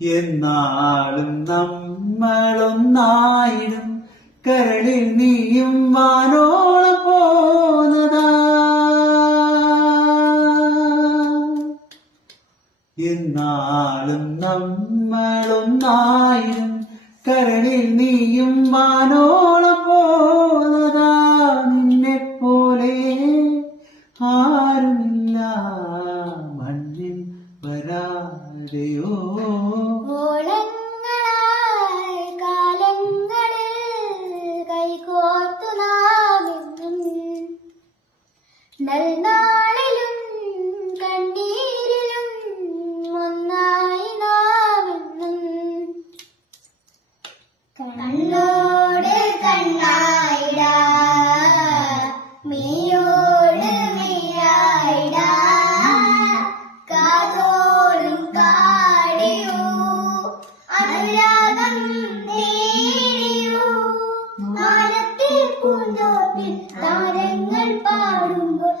എന്നാളും നമ്മളൊന്നായിടും കരളിൽ നീയും വാനോളം പോന്നതാ. എന്നാളും നമ്മളൊന്നായിടും കരളിൽ നീയും വാനോളം പോന്നതാ. നിന്നെപ്പോലെ ആരുമില്ല മണ്ണിൽ വരാതെയോ. ഓളങ്ങളായി കാലങ്ങളിൽ കൈകോർത്തു നാമെന്നും നൽനാളിലും കണ്ണീരിലും ഒന്നായി നാമെന്നും. കണ്ണോട് കണ്ണായിടാ മെയ്യോട് മെയ്യായിടാ കാതോടും കാടിയൂ അനുരാഗം നേടിയൂ. മാനത്തിൽ പൂന്തോപ്പിൽ താരങ്ങൾ പാടുമ്പോൾ